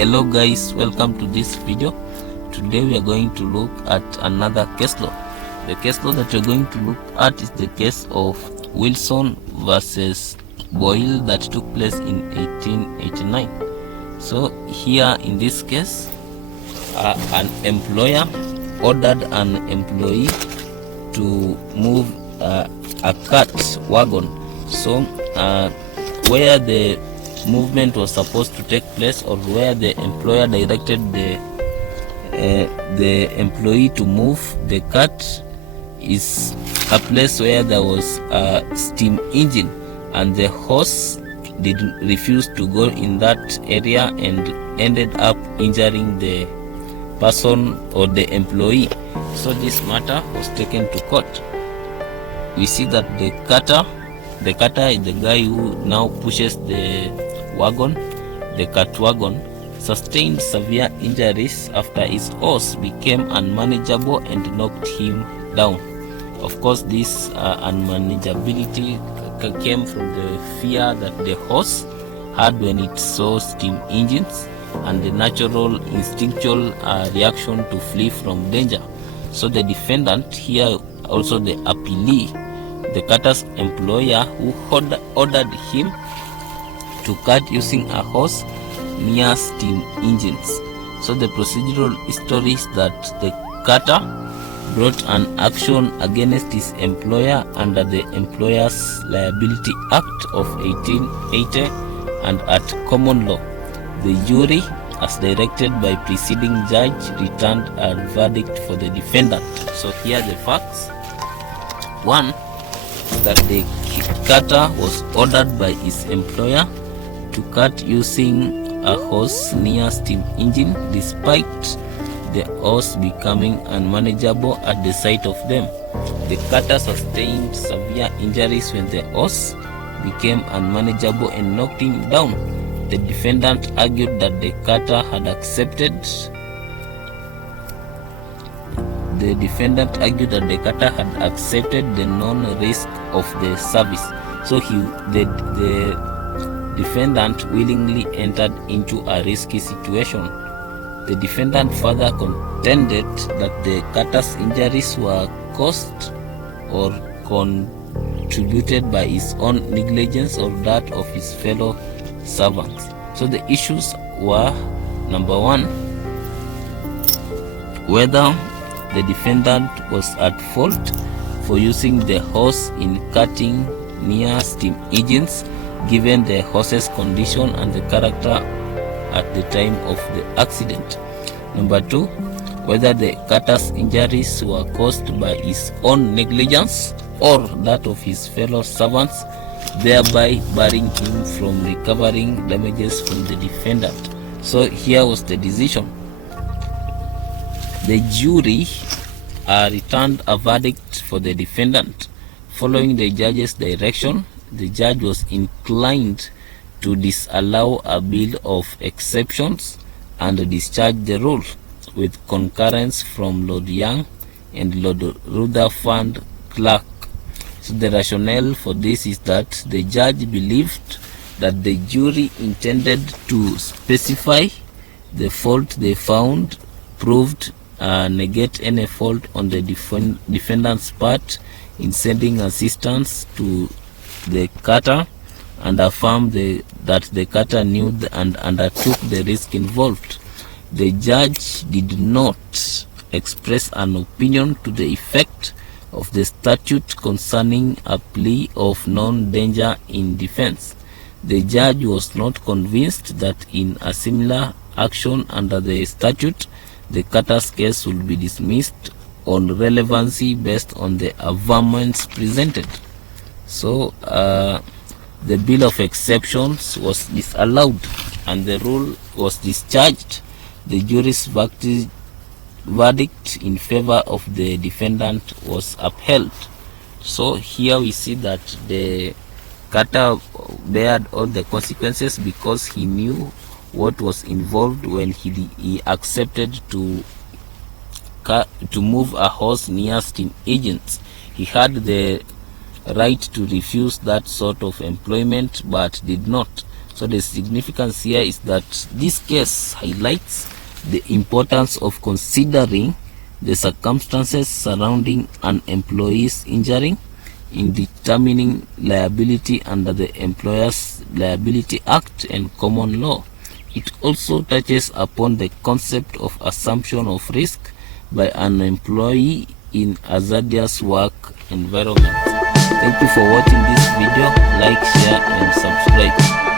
Hello guys, welcome to this video. Today we are going to look at another case law. The case law that we're going to look at is the case of Wilson versus Boyle that took place in 1889. So here in this case, an employer ordered an employee to move a cart wagon. So where the movement was supposed to take place, or where the employer directed the employee to move the cart, is a place where there was a steam engine, and the horse refused to go in that area and ended up injuring the person or the employee. So this matter was taken to court. We see that the cutter is the guy who now pushes the wagon, the cart wagon, sustained severe injuries after his horse became unmanageable and knocked him down. Of course, this unmanageability came from the fear that the horse had when it saw steam engines, and the natural instinctual reaction to flee from danger. So the defendant here, also the appellee, the cutter's employer, who ordered him to cut using a horse near steam engines. So the procedural history is that the cutter brought an action against his employer under the Employers Liability Act of 1880 and at common law. The jury, as directed by preceding judge, returned a verdict for the defendant. So here are the facts. One, that the cutter was ordered by his employer to cut using a horse near steam engine, despite the horse becoming unmanageable at the sight of them. The cutter sustained severe injuries when the horse became unmanageable and knocked him down. The defendant argued that the cutter had accepted the non-risk of the service. So the defendant willingly entered into a risky situation. The defendant further contended that the cutter's injuries were caused or contributed by his own negligence or that of his fellow servants. So the issues were: number one, whether the defendant was at fault for using the horse in cutting near steam engines, given the horse's condition and the character at the time of the accident. Number two, whether the cutter's injuries were caused by his own negligence or that of his fellow servants, thereby barring him from recovering damages from the defendant. So here was the decision. The jury returned a verdict for the defendant. Following the judge's direction, the judge was inclined to disallow a bill of exceptions and discharge the rule, with concurrence from Lord Young and Lord Rutherford Clark. So the rationale for this is that the judge believed that the jury intended to specify the fault they found proved negate any fault on the defendant's part in sending assistance to the cutter, and affirmed that the cutter knew and undertook the risk involved. The judge did not express an opinion to the effect of the statute concerning a plea of non-danger in defense. The judge was not convinced that in a similar action under the statute, the cutter's case would be dismissed on relevancy based on the averments presented. So the bill of exceptions was disallowed and the rule was discharged. The jury's verdict in favor of the defendant was upheld. So here we see that the cutter bared all the consequences because he knew what was involved when he accepted to move a horse near steam engines. He had the right to refuse that sort of employment but did not. So the significance here is that this case highlights the importance of considering the circumstances surrounding an employee's injury in determining liability under the Employers' Liability Act and common law. It also touches upon the concept of assumption of risk by an employee in hazardous work environment. Thank you for watching this video. Like, share and subscribe.